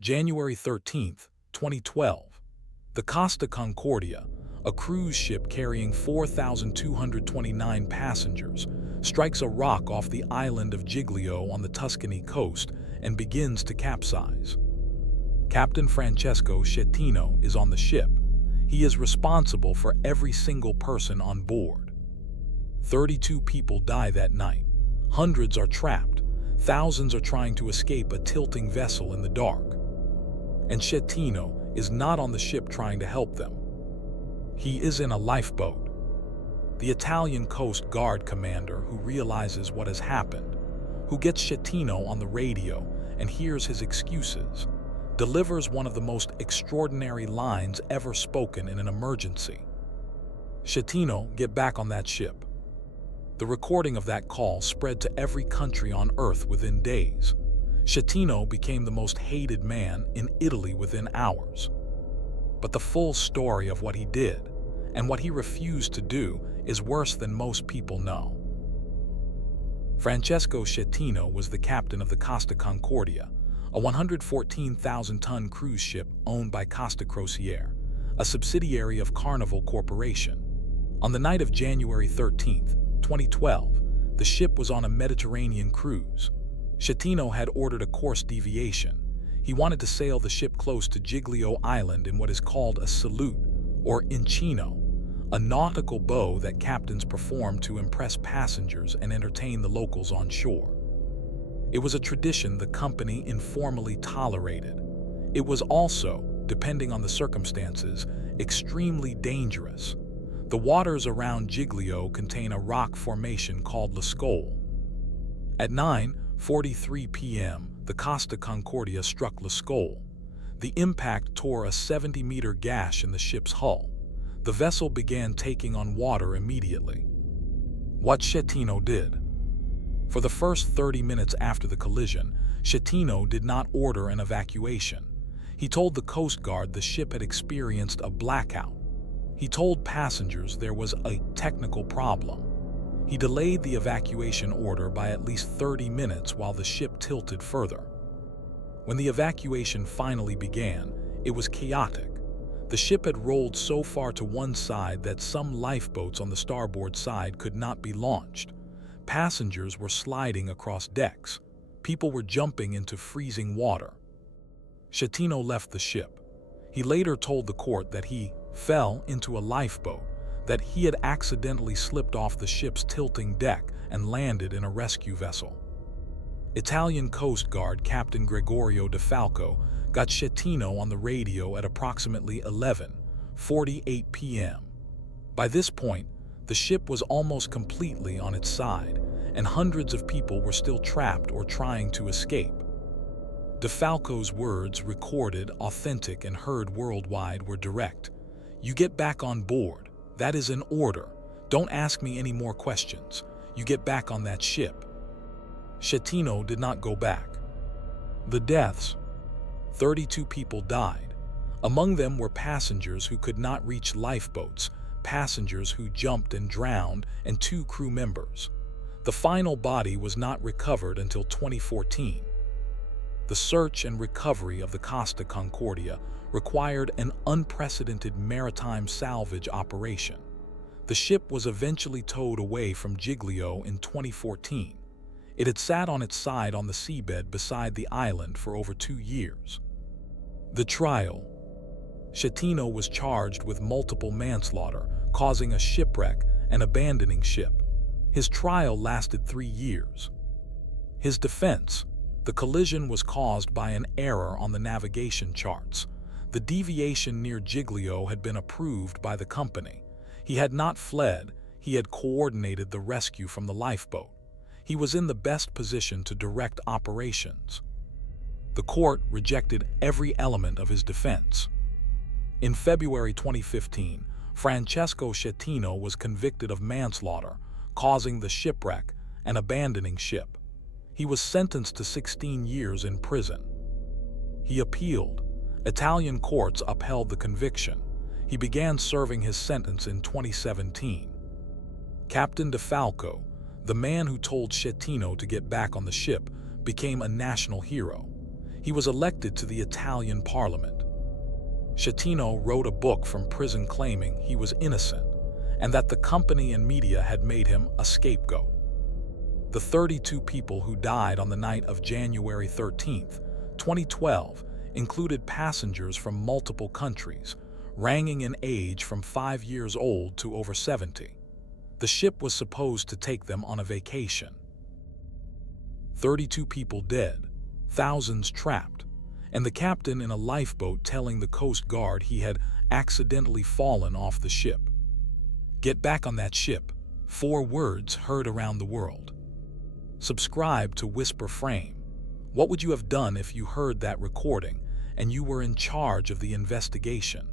January 13th, 2012. The Costa Concordia, a cruise ship carrying 4,229 passengers, strikes a rock off the island of Giglio on the Tuscany coast and begins to capsize. Captain Francesco Schettino is on the ship. He is responsible for every single person on board. 32 people die that night. Hundreds are trapped. Thousands are trying to escape a tilting vessel in the dark. And Schettino is not on the ship trying to help them. He is in a lifeboat. The Italian Coast Guard commander, who realizes what has happened, who gets Schettino on the radio and hears his excuses, delivers one of the most extraordinary lines ever spoken in an emergency. "Schettino, get back on that ship." The recording of that call spread to every country on Earth within days. Schettino became the most hated man in Italy within hours. But the full story of what he did and what he refused to do is worse than most people know. Francesco Schettino was the captain of the Costa Concordia, a 114,000-ton cruise ship owned by Costa Crociere, a subsidiary of Carnival Corporation. On the night of January 13th, 2012, the ship was on a Mediterranean cruise. Schettino had ordered a course deviation. He wanted to sail the ship close to Giglio Island in what is called a salute, or incino, a nautical bow that captains perform to impress passengers and entertain the locals on shore. It was a tradition the company informally tolerated. It was also, depending on the circumstances, extremely dangerous. The waters around Giglio contain a rock formation called Scole. At 9:43 p.m., the Costa Concordia struck Scole. The impact tore a 70-meter gash in the ship's hull. The vessel began taking on water immediately. What Schettino did. For the first 30 minutes after the collision, Schettino did not order an evacuation. He told the Coast Guard the ship had experienced a blackout. He told passengers there was a technical problem. He delayed the evacuation order by at least 30 minutes while the ship tilted further. When the evacuation finally began, it was chaotic. The ship had rolled so far to one side that some lifeboats on the starboard side could not be launched. Passengers were sliding across decks. People were jumping into freezing water. Schettino left the ship. He later told the court that he fell into a lifeboat, that he had accidentally slipped off the ship's tilting deck and landed in a rescue vessel. Italian Coast Guard Captain Gregorio de Falco got Schettino on the radio at approximately 11:48 p.m. By this point, the ship was almost completely on its side, and hundreds of people were still trapped or trying to escape. De Falco's words, recorded, authentic, and heard worldwide, were direct. "You get back on board. That is an order. Don't ask me any more questions. You get back on that ship." Schettino did not go back. The deaths. 32 people died. Among them were passengers who could not reach lifeboats, passengers who jumped and drowned, and 2 crew members. The final body was not recovered until 2014. The search and recovery of the Costa Concordia required an unprecedented maritime salvage operation. The ship was eventually towed away from Giglio in 2014. It had sat on its side on the seabed beside the island for over 2 years. The trial. Schettino was charged with multiple manslaughter, causing a shipwreck and abandoning ship. His trial lasted 3 years. His defense. The collision was caused by an error on the navigation charts. The deviation near Giglio had been approved by the company. He had not fled, he had coordinated the rescue from the lifeboat. He was in the best position to direct operations. The court rejected every element of his defense. In February 2015, Francesco Schettino was convicted of manslaughter, causing the shipwreck and abandoning ship. He was sentenced to 16 years in prison. He appealed. Italian courts upheld the conviction. He began serving his sentence in 2017. Captain de Falco, the man who told Schettino to get back on the ship, became a national hero. He was elected to the Italian parliament. Schettino wrote a book from prison claiming he was innocent and that the company and media had made him a scapegoat. The 32 people who died on the night of January 13, 2012, included passengers from multiple countries, ranging in age from 5 years old to over 70. The ship was supposed to take them on a vacation. 32 people dead, thousands trapped, and the captain in a lifeboat telling the Coast Guard he had accidentally fallen off the ship. "Get back on that ship," 4 words heard around the world. Subscribe to WhisprFrame. What would you have done if you heard that recording and you were in charge of the investigation?